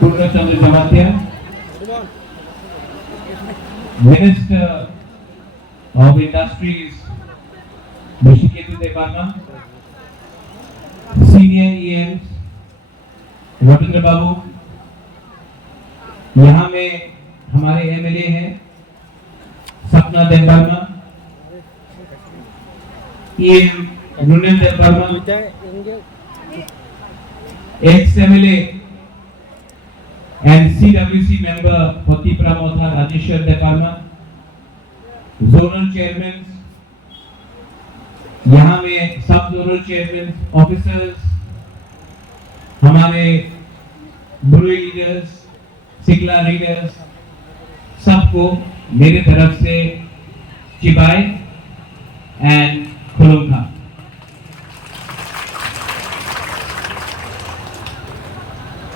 Purnachandra Jamatia, Minister of Industries, Hrishiketu Devarma, Senior EMs, Ravindra बाबू, यहाँ में हमारे एमएलए हैं सपना Debbarma, EM रुनिल Debbarma, ex-MLA and CWC member Potipra Motha Rajeshwar Devarma, zonal chairmen, यहाँ में सब zonal chairmen, officers, हमारे बुरुई लीडर्स, सिगला लीडर्स, सबको मेरे तरफ से चिबाई and खुलुंखा।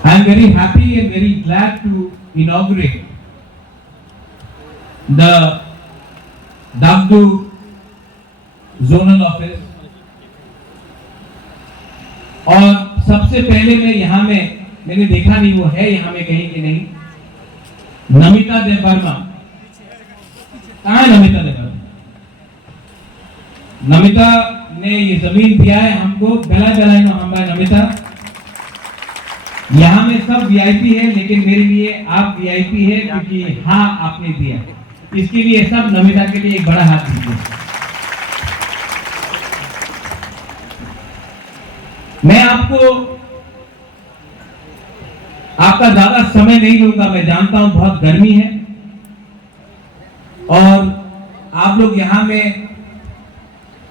I am very happy and very glad to inaugurate the Dabdu zonal office। और सबसे पहले मैं यहाँ में मैंने देखा नहीं वो है यहाँ में कहीं कि नहीं, नमिता देववर्मा, कहाँ है नमिता देववर्मा? नमिता ने ये जमीन दिया है हमको, गला गला नो हमारा नमिता। यहाँ में सब वीआईपी है लेकिन मेरे लिए आप वीआईपी है क्योंकि हाँ आपने दिया, इसके लिए सब नमिता के लिए एक बड़ा हाथ दीजिए। मैं आपका ज्यादा समय नहीं लूंगा, मैं जानता हूं बहुत गर्मी है और आप लोग यहां में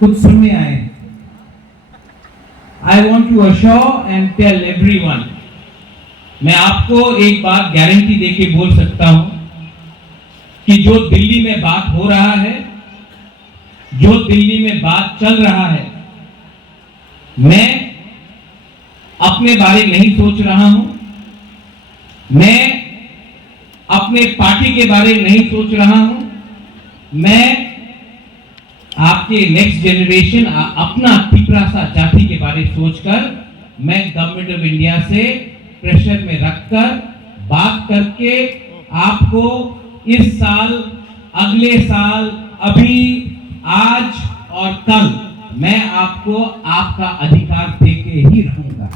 कुछ सुनने आए हैं। I want to assure and tell everyone, मैं आपको एक बात गारंटी देके बोल सकता हूं कि जो दिल्ली में बात हो रहा है, जो दिल्ली में बात चल रहा है, मैं अपने बारे नहीं सोच रहा हूं, मैं अपने पार्टी के बारे नहीं सोच रहा हूं, मैं आपके नेक्स्ट जनरेशन अपना तिपरासा जाति के बारे सोचकर मैं गवर्नमेंट ऑफ इंडिया से प्रेशर में रखकर बात करके आपको इस साल, अगले साल, अभी, आज और कल मैं आपको आपका अधिकार देके ही रहूंगा।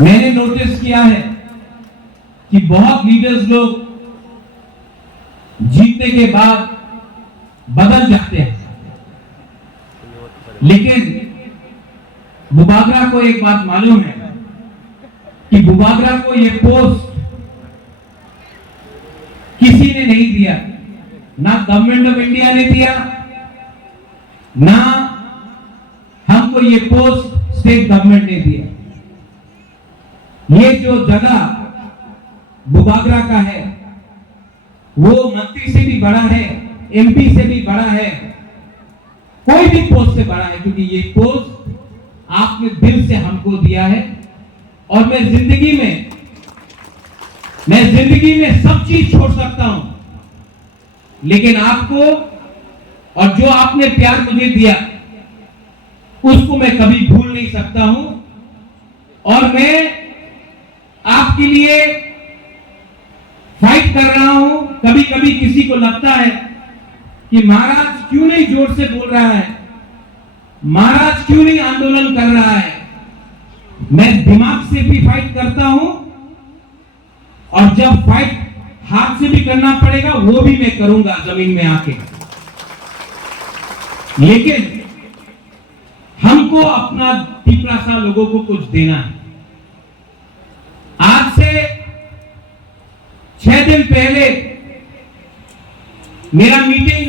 मैंने नोटिस किया है कि बहुत लीडर्स लोग जीतने के बाद बदल जाते हैं, लेकिन बुबागरा को एक बात मालूम है कि बुबागरा को ये पोस्ट किसी ने नहीं दिया, ना गवर्नमेंट ऑफ इंडिया ने दिया, ना हमको ये पोस्ट स्टेट गवर्नमेंट ने दिया। ये जो जगह बुबागरा का है वो मंत्री से भी बड़ा है, एमपी से भी बड़ा है, कोई भी पोस्ट से बड़ा है, क्योंकि ये पोस्ट आपने दिल से हमको दिया है। और मैं जिंदगी में सब चीज छोड़ सकता हूं, लेकिन आपको और जो आपने प्यार मुझे दिया उसको मैं कभी भूल नहीं सकता हूं। और मैं आपके लिए फाइट कर रहा हूं। कभी कभी किसी को लगता है कि महाराज क्यों नहीं जोर से बोल रहा है, महाराज क्यों नहीं आंदोलन कर रहा है। मैं दिमाग से भी फाइट करता हूं और जब फाइट हाथ से भी करना पड़ेगा वो भी मैं करूंगा जमीन में आके। लेकिन हमको अपना तिपरासा लोगों को कुछ देना है। आज से 6 दिन पहले मेरा मीटिंग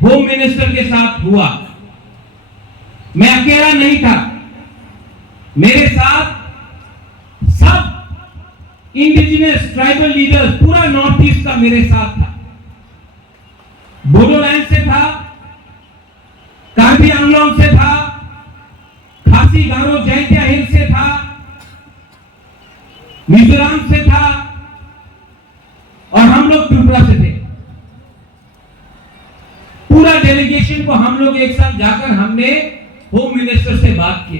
होम मिनिस्टर के साथ हुआ। मैं अकेला नहीं था, मेरे साथ सब इंडिजिनस ट्राइबल लीडर्स, पूरा नॉर्थ ईस्ट का मेरे साथ था। बोडोलैंड से था, कार्बी आंगलोंग से था, खासी गारो जैंतिया हिल से था, मिजोरम से था और हम लोग त्रिपुरा से थे। पूरा डेलीगेशन को हम लोग एक साथ जाकर हमने होम मिनिस्टर से बात की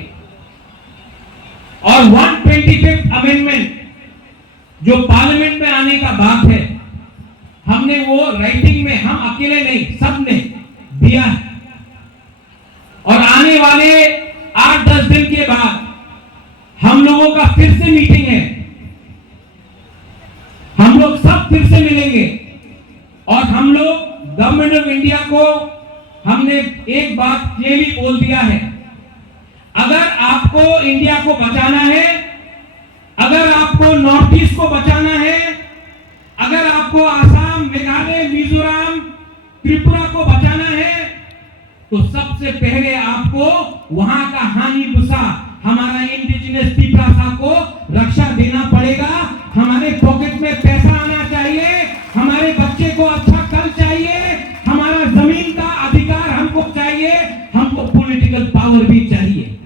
और 125 अमेंडमेंट जो पार्लियामेंट में आने का बात है, हमने वो राइटिंग में, हम अकेले नहीं, सबने दिया है। और आने वाले 8-10 दिन के बाद हम लोगों का फिर से मीटिंग है, हम लोग सब फिर से मिलेंगे और हम लोग गवर्नमेंट ऑफ इंडिया को हमने एक बात क्लियरली बोल दिया है, अगर आपको इंडिया को बचाना है, अगर आपको नॉर्थ ईस्ट को बचाना है, अगर आपको आसाम, मेघालय, मिजोरम, त्रिपुरा को बचाना है, तो सबसे पहले आपको वहां का हानिबुसा, हमारा इंडिजिनस तिप्रासा को रक्षा देना पड़ेगा। हमारे पॉकेट में पैसा आना चाहिए, हमारे बच्चे को अच्छा कल चाहिए, हमारा जमीन का अधिकार हमको चाहिए, हमको पॉलिटिकल पावर भी चाहिए।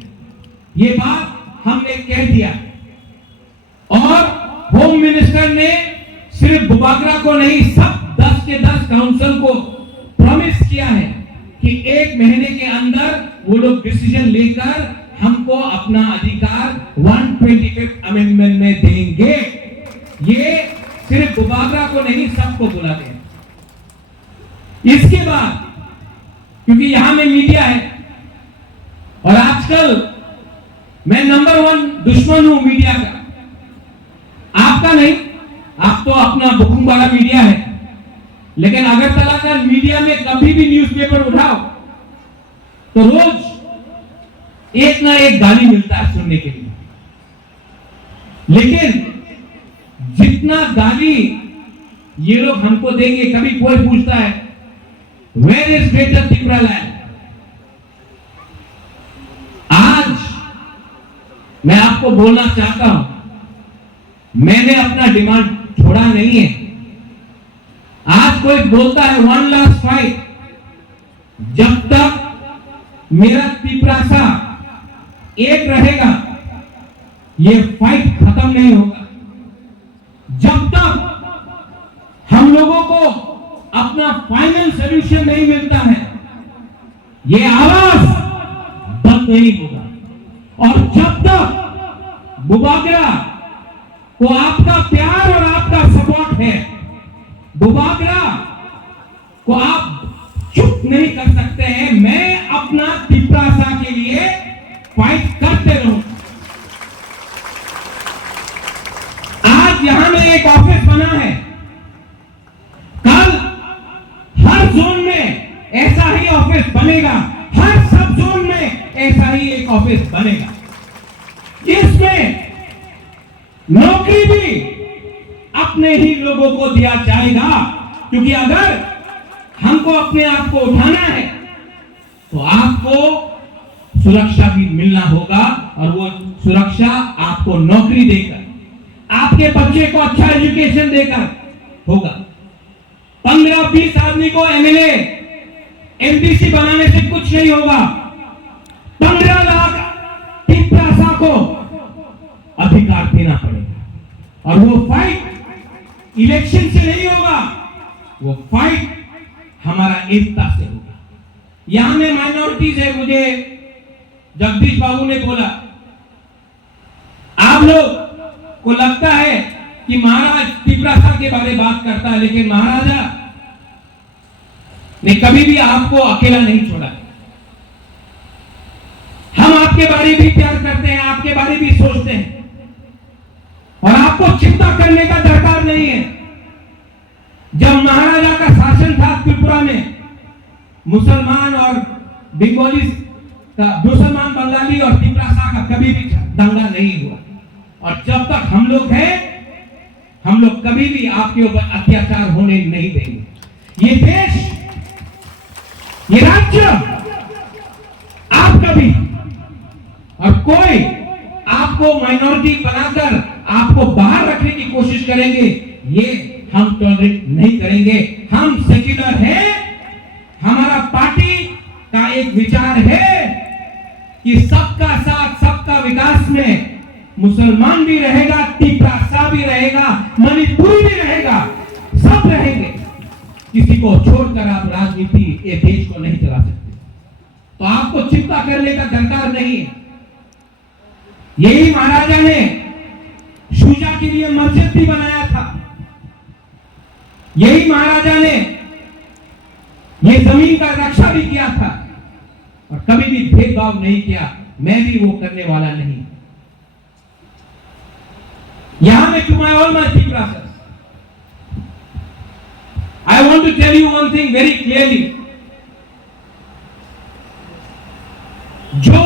ये बात हमने कह दिया। और होम मिनिस्टर ने सिर्फ बुबागरा को नहीं, सब 10 के 10 काउंसिल को प्रॉमिस किया है कि 1 महीने के अंदर वो लोग डिसीजन लेकर हमको अपना अधिकार 125th अमेंडमेंट में देंगे। ये सिर्फ बुबागरा को नहीं, सबको बुलाते हैं। इसके बाद, क्योंकि यहां में मीडिया है और आजकल मैं नंबर 1 दुश्मन हूं मीडिया का, आपका नहीं, आप तो अपना बुकुम वाला मीडिया है, लेकिन अगरतला का मीडिया में कभी भी न्यूज़पेपर उठाओ तो रोज एक ना एक गाली मिलता है सुनने के लिए। लेकिन जितना गाली ये लोग हमको देंगे, कभी कोई पूछता है where is greater Tripura land. आज मैं आपको बोलना चाहता हूं, मैंने अपना डिमांड छोड़ा नहीं है। आज कोई बोलता है 1 लास्ट फाइट, जब तक मेरा तिप्रासा एक रहेगा ये फाइट खत्म नहीं होगा। जब तक हम लोगों को अपना फाइनल सॉल्यूशन नहीं मिलता है, ये आवाज बंद नहीं होगा। और जब तक बुबागरा को आपका प्यार और आपका सपोर्ट है, बुबागरा को आप चुप नहीं कर सकते हैं। मैं अपना तिप्रासा के लिए फाइट करते रहूं। आज यहां में एक ऑफिस बना है, कल हर जोन में ऐसा ही ऑफिस बनेगा, हर सब जोन में ऐसा ही एक ऑफिस बनेगा। इसमें नौकरी भी अपने ही लोगों को दिया जाएगा, क्योंकि अगर हमको अपने आप को उठाना है तो आपको सुरक्षा भी मिलना होगा, और वो सुरक्षा आपको नौकरी देकर, आपके बच्चे को अच्छा एजुकेशन देकर होगा। 15-20 आदमी को एमएलए एमडीसी बनाने से कुछ नहीं होगा। 15 लाख तिप्रासा को अधिकार देना पड़ेगा, और वो फाइट इलेक्शन से नहीं होगा, वो फाइट हमारा एकता से होगा। यहां में माइनॉरिटीज है, मुझे जगदीश बाबू ने बोला, आप लोग को लगता है कि महाराज तिप्रासा के बारे में बात करता है, लेकिन महाराजा ने कभी भी आपको अकेला नहीं छोड़ा। हम आपके बारे में भी प्यार करते हैं, आपके बारे में भी सोचते हैं, और आपको चिंता करने का दरकार नहीं है। जब महाराजा का शासन था त्रिपुरा में, मुसलमान और बंगाली का, मुसलमान, बंगाली और तिप्रासा का कभी भी दंगा नहीं हुआ। और जब तक हम लोग हैं, हम लोग कभी भी आपके ऊपर अत्याचार होने नहीं देंगे। ये देश, ये राज्य आपका भी, और कोई आपको माइनॉरिटी बनाकर आपको बाहर रखने की कोशिश करेंगे, ये हम टॉलरेट नहीं करेंगे। हम सेक्युलर हैं, हमारा पार्टी का एक विचार है कि सबका साथ सबका विकास में मुसलमान भी रहेगा, तिप्रासा भी रहेगा, मणिपुरी भी रहेगा, सब रहेंगे। किसी को छोड़कर आप राजनीति ये देश को नहीं चला सकते। तो आपको चिंता करने का दरकार नहीं है। यही महाराजा ने शुजा के लिए मस्जिद भी बनाया था। यही महाराजा ने ये जमीन का रक्षा भी किया था और कभी भी भेदभाव नहीं किया। मैं भी वो करने वाला नहीं। यहां में टू माय ऑल माय थी brothers, I want to tell you one thing very clearly. जो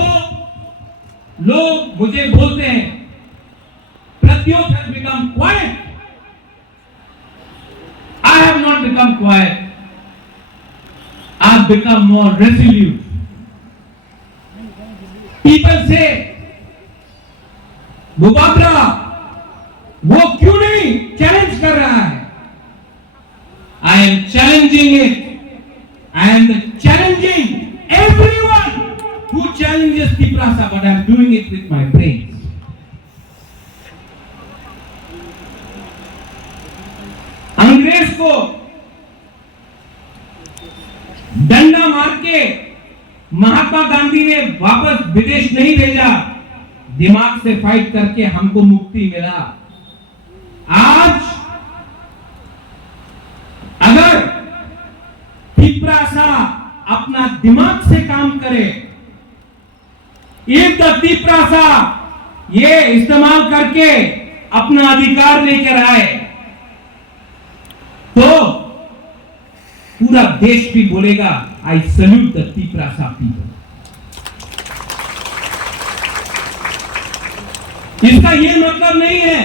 लोग मुझे बोलते हैं प्रत्युत has become quiet, I have not become quiet. I have become more resolute. People say, मुबाबरा वो क्यों नहीं चैलेंज कर रहा है? I am challenging it. I am challenging everyone who challenges Tiprasa, but I am doing it with my brains. अंग्रेज को डंडा मार के महात्मा गांधी ने वापस विदेश नहीं भेजा, दिमाग से फाइट करके हमको मुक्ति मिला। आज अगर तिप्रासा अपना दिमाग से काम करे, इफ द तिप्रासा ये इस्तेमाल करके अपना अधिकार लेकर आए तो पूरा देश भी बोलेगा I salute the Tiprasa people. इसका ये मतलब नहीं है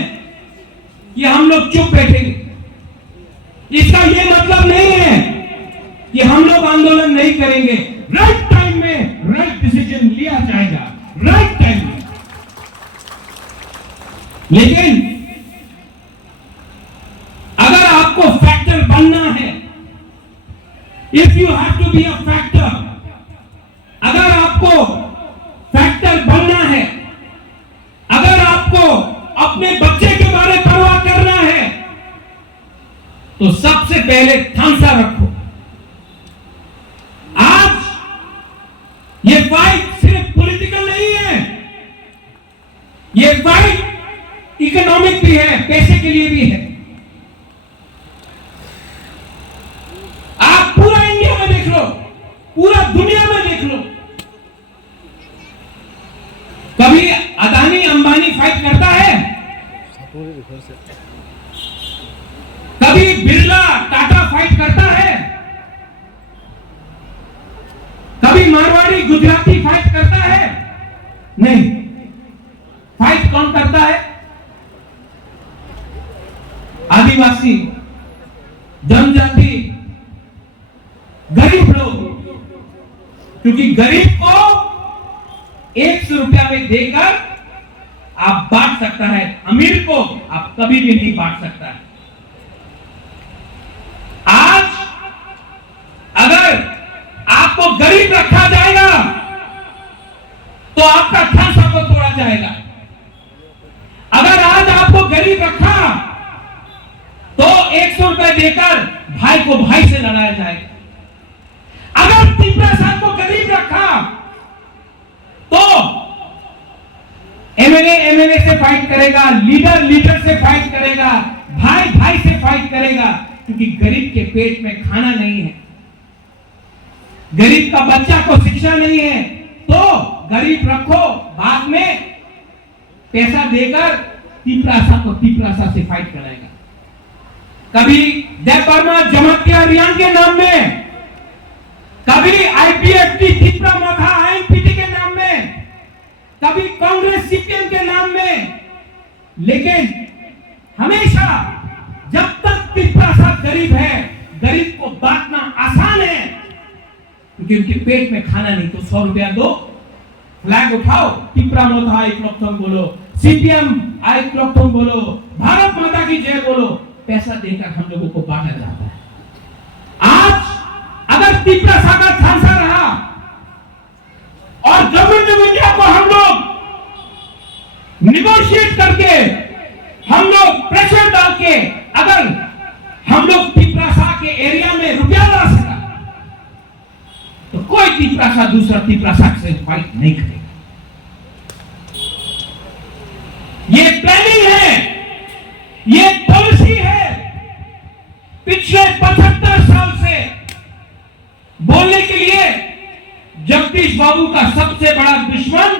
कि हम लोग चुप बैठेंगे। इसका ये मतलब नहीं है कि हम लोग आंदोलन नहीं करेंगे। राइट टाइम में राइट डिसीजन लिया जाएगा, राइट टाइम में। लेकिन अगर आपको फैक्टर बनना है, if you have to be a factor, अगर आपको फैक्टर बनना है, अगर आपको अपने बच्चे के बारे में परवाह करना है, तो सबसे पहले थांसा रखो। आज ये फाइट सिर्फ पॉलिटिकल नहीं है, ये फाइट इकोनॉमिक भी है, पैसे के लिए भी है। आप पूरा इंडिया में देख लो, पूरा दुनिया में देख लो, कभी अदानी अंबानी फाइट करता है? कभी बिरला टाटा फाइट करता है? कभी मारवाड़ी गुजराती फाइट करता है? नहीं। फाइट कौन करता है? आदिवासी, जनजाति, गरीब लोग। क्योंकि गरीब को 100 रुपया में देकर आप बांट सकता है, अमीर को आप कभी भी नहीं बांट सकता है। आज अगर आपको गरीब रखा जाएगा तो आपका थांसा को तोड़ा जाएगा। अगर आज आपको गरीब रखा तो 100 रुपए देकर भाई को भाई से लड़ाया जाएगा। अगर तिप्रासा को गरीब रखा तो एमएलए से फाइट करेगा, लीडर से फाइट करेगा, भाई से फाइट करेगा। क्योंकि गरीब के पेट में खाना नहीं है, गरीब का बच्चा को शिक्षा नहीं है, तो गरीब रखो, बाद में पैसा देकर तिप्रासा से फाइट कराएगा। कभी जयपरमा जमातिया रियान के नाम में, कभी आईपीएफटी तिप्रा मथा आईएनपीटी के नाम में, कभी कांग्रेस सीपीएम के नाम में। लेकिन हमेशा जब तक तिप्रासा गरीब है, गरीब को बांटना आसान है, क्योंकि उनके पेट में खाना नहीं। तो 100 रुपया दो, फ्लैग उठाओ, तिप्रा मोथा आई क्लॉकथोंग बोलो, सीपीएम आई क्लॉकथोंग बोलो, भारत माता की जय बोलो, पैसा देकर हम लोगों को बांटा जाता है। आज अगर तिप्रासा का थांसा रहा और गवर्नमेंट ऑफ इंडिया को हम लोग निगोशिएट करके, हम लोग प्रेशर डाल के, अगर हम लोग तिप्रासा के एरिया में रुपया ला सका तो कोई तिप्रासा दूसरा तिप्रासा से फाइट नहीं करेगा। ये प्लानिंग है, ये पॉलिसी है पिछले 75 साल से बोलने के लिए। जगदीश बाबू का सबसे बड़ा दुश्मन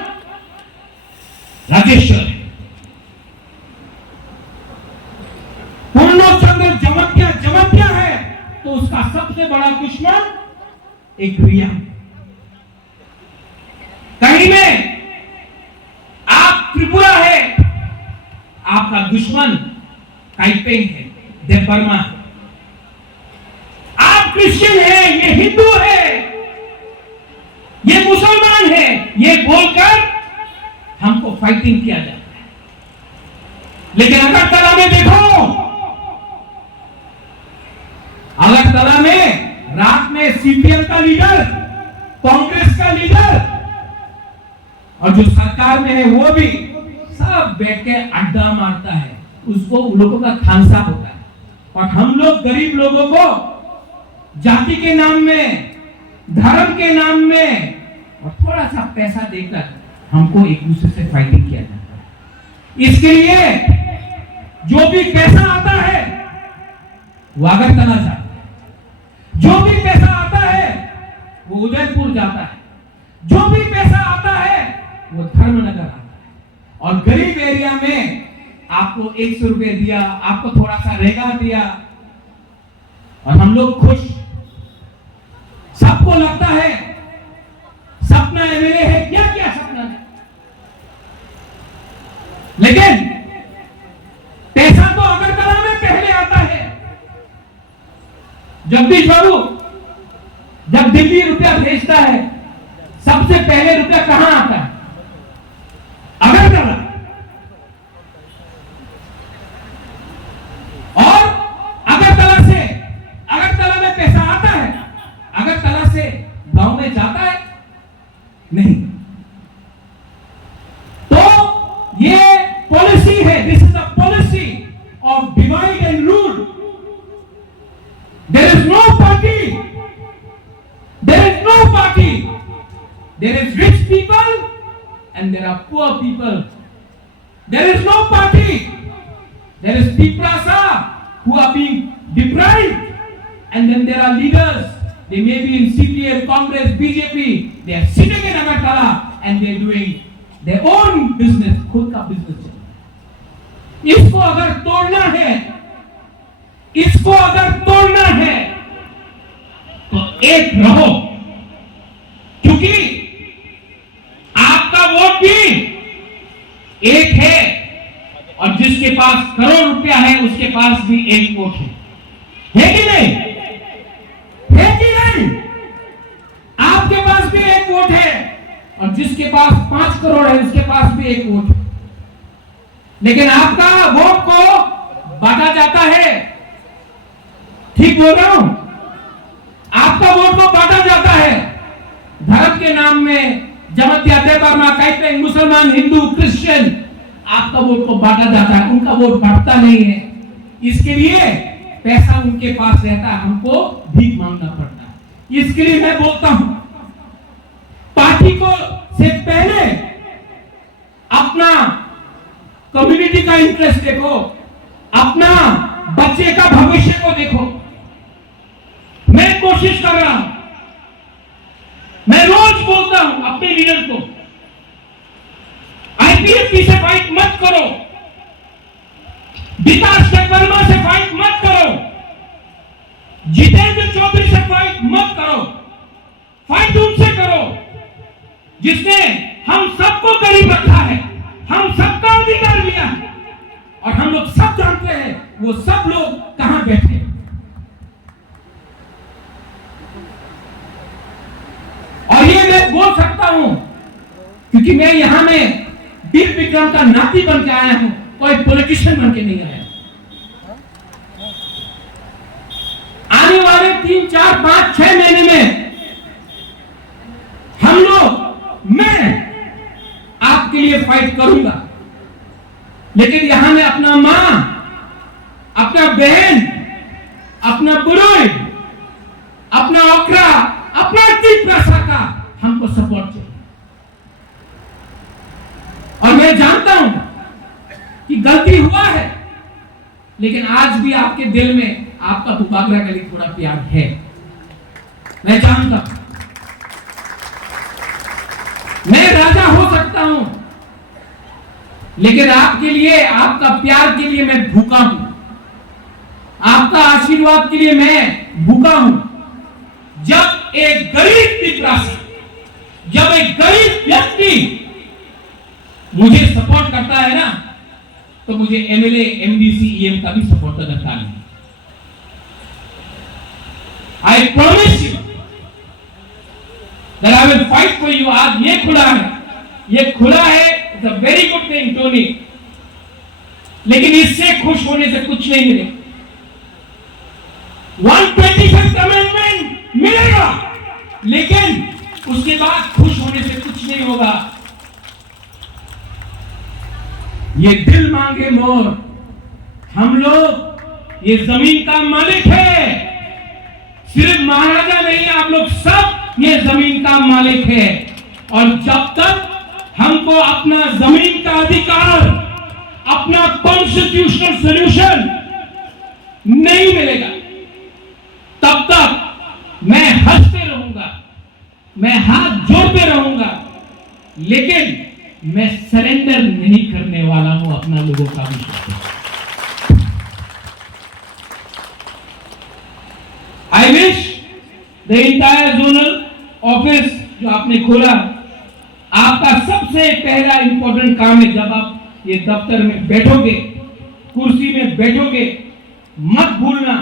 राजेश्वर है। पूर्णचंद्र जमतिया है तो उसका सबसे बड़ा दुश्मन एक रिया। कहीं में आप त्रिपुरा है, आपका दुश्मन काइपेंग है, देवबर्मा है। आप क्रिश्चियन है, ये हिंदू है, ये मुसलमान है, ये बोलकर हमको फाइटिंग किया जाता है। लेकिन अगरतला में देखो, अगरतला में रात में सीपीएम का लीडर, कांग्रेस का लीडर और जो सरकार में है वो भी सब बैठ के अड्डा मारता है। उसको उन लोगों का खानसा होता है। और हम लोग गरीब लोगों को जाति के नाम में, धर्म के नाम में और थोड़ा सा पैसा देकर हमको एक दूसरे से फाइटिंग किया जाता है। इसके लिए जो भी पैसा आता है वो अगरतला जाता है, जो भी पैसा आता है वो उदयपुर जाता है, जो भी पैसा आता है वो धर्मनगर आता है। और गरीब एरिया में आपको 100 रुपए दिया, आपको थोड़ा सा रेगा दिया और हम लोग खुश। सबको लगता है सपना एमएलए है, क्या क्या सपना है। लेकिन पैसा तो अगरतला में पहले आता है। जगदीश बाबू जब दिल्ली रुपया भेजता है, सबसे पहले रुपया कहां आता है? अगरतला। और अगरतला में पैसा आता है, अगरतला से गांव में जाता है नहीं। तो ये पॉलिसी है, this is the policy of divide and rule. There is no party, there is no party, there is rich people and there are poor people. There is no party. There is Piprasa who are being deprived, and then there are leaders. They may be in CPM, Congress, BJP. They are sitting in Agartala and they are doing their own business, खुद का business। इसको अगर तोड़ना है, इसको अगर तोड़ना है तो एक रहो, क्योंकि आपका वोट भी एक है और जिसके पास करोड़ रुपया है उसके पास भी एक वोट है कि नहीं? है कि नहीं? आपके पास भी एक वोट है और जिसके पास 5 करोड़ है उसके पास भी एक वोट है। लेकिन आपका वोट को बांटा जाता है। ठीक बोल रहा हूं? आपका वोट को बांटा जाता है धर्म के नाम में। जमतिया, देवबर्मा, काइपेंग, मुसलमान, हिंदू, क्रिश्चियन, आपका वोट को बांटा जाता है, उनका वोट बढ़ता नहीं है। इसके लिए पैसा उनके पास रहता है, हमको भीख मांगना पड़ता है। इसके लिए मैं बोलता हूं, पार्टी को से पहले अपना कम्युनिटी का इंटरेस्ट देखो, अपना बच्चे का भविष्य को देखो। मैं कोशिश कर रहा हूं, मैं रोज बोलता हूं अपने लीडर को, आईपीएफटी से फाइट मत करो, विकास देवबर्मा से फाइट मत करो, जितेंद्र चौधरी से फाइट मत करो। फाइट उनसे करो जिसने हम सबको करीब रखा है, हम सबका अधिकार लिया है और हम लोग सब जानते हैं वो सब लोग कहां बैठे। और ये मैं बोल सकता हूं क्योंकि मैं यहां में वीर विक्रम का नाती बन के आया हूं, कोई पॉलिटिशियन बन के नहीं आया। आने वाले 3, 4, 5, 6 महीने में हम लोग, मैं आपके लिए फाइट करूंगा। लेकिन यहां में अपना मां, अपना बहन, अपना बुढ़ोई, अपना ओखरा, अपना तिप्रसा का हमको सपोर्ट चाहिए। और मैं जानता हूं कि गलती हुआ है, लेकिन आज भी आपके दिल में आपका बुबागरा के लिए थोड़ा प्यार है, मैं जानता हूं। मैं राजा हो सकता हूं, लेकिन आपके लिए, आपका प्यार के लिए मैं भूखा हूं, आपका आशीर्वाद के लिए मैं भूखा हूं। जब एक गरीब पिपरासी, जब एक गरीब व्यक्ति मुझे सपोर्ट करता है ना, तो मुझे एमएलए, एमडीसी, ईएम का भी सपोर्ट करता नहीं। I promise you that I will fight for you. आज ये खुला है, ये खुला है, it's a very good thing Tony, लेकिन इससे खुश होने से कुछ नहीं मिले। 125th अमेंडमेंट मिलेगा, लेकिन उसके बाद खुश होने से कुछ नहीं होगा। ये दिल मांगे मोर, हम लोग ये जमीन का मालिक है, सिर्फ महाराजा नहीं, आप लोग सब ये जमीन का मालिक है। और जब तक हमको अपना जमीन का अधिकार, अपना कॉन्स्टिट्यूशनल सॉल्यूशन नहीं मिलेगा, तब तक मैं हंसते रहूंगा, मैं हाथ जोड़ते रहूंगा, लेकिन मैं सरेंडर नहीं करने वाला हूं अपना लोगों का विश्वास। I wish the entire zonal office जो आपने खोला, आपका सबसे पहला इंपॉर्टेंट काम है, जब आप ये दफ्तर में बैठोगे, कुर्सी में बैठोगे, मत भूलना